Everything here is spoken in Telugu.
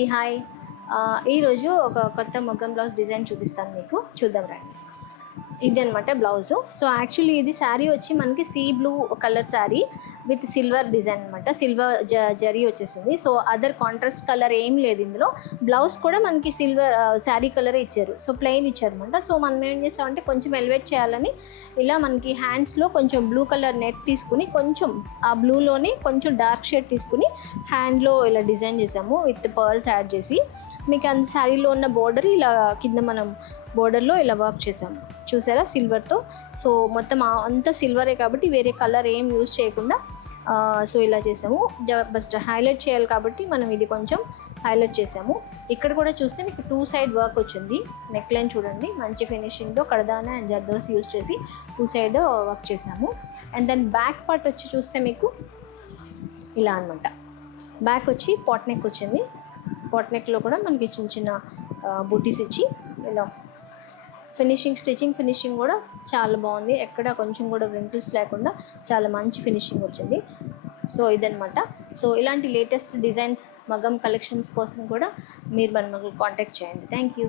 హాయ్. ఈరోజు ఒక కొత్త మొగ్గం బ్లౌజ్ డిజైన్ చూపిస్తాను మీకు. చూద్దాం రండి. ఇదనమాట బ్లౌజు. సో యాక్చువల్లీ ఇది శారీ వచ్చి మనకి sea blue colour sari with silver design అనమాట. సిల్వర్ జరీ వచ్చేసింది. సో అదర్ కాంట్రాస్ట్ కలర్ ఏం లేదు ఇందులో. బ్లౌజ్ కూడా మనకి సిల్వర్ శారీ కలరే ఇచ్చారు. సో ప్లెయిన్ ఇచ్చారనమాట. సో మనం ఏం చేస్తామంటే కొంచెం ఎలివేట్ చేయాలని ఇలా మనకి హ్యాండ్స్లో కొంచెం బ్లూ కలర్ నెట్ తీసుకుని కొంచెం ఆ బ్లూలోనే కొంచెం డార్క్ షేడ్ తీసుకుని హ్యాండ్లో ఇలా డిజైన్ చేసాము విత్ పర్ల్స్ యాడ్ చేసి. మీకు అంత శారీలో ఉన్న బోర్డర్ ఇలా కింద మనం బోర్డర్లో ఇలా వర్క్ చేసాము, చూసారా, సిల్వర్తో. సో మొత్తం అంతా సిల్వరే కాబట్టి వేరే కలర్ ఏం యూజ్ చేయకుండా సో ఇలా చేసాము. జస్ట్ హైలైట్ చేయాలి కాబట్టి మనం ఇది కొంచెం హైలైట్ చేసాము. ఇక్కడ కూడా చూస్తే మీకు 2 సైడ్ వర్క్ వచ్చింది. నెక్ లైన్ చూడండి, మంచి ఫినిషింగ్తో కడదానా అండ్ జర్దోస్ యూజ్ చేసి 2 సైడ్ వర్క్ చేసాము. అండ్ దెన్ బ్యాక్ పార్ట్ వచ్చి చూస్తే మీకు ఇలా అనమాట. బ్యాక్ వచ్చి పాట్ నెక్ వచ్చింది. పాట్ నెక్లో కూడా మనకి చిన్న చిన్న బూటీస్ ఇచ్చి ఇలా స్టిచ్చింగ్ ఫినిషింగ్ కూడా చాలా బాగుంది. ఎక్కడ కొంచెం కూడా వ్రింకిల్స్ లేకుండా చాలా మంచి ఫినిషింగ్ వచ్చింది. సో ఇదనమాట. సో ఇలాంటి లేటెస్ట్ డిజైన్స్ మగ్గం కలెక్షన్స్ కోసం కూడా మీరు మనకు కాంటాక్ట్ చేయండి. Thank you.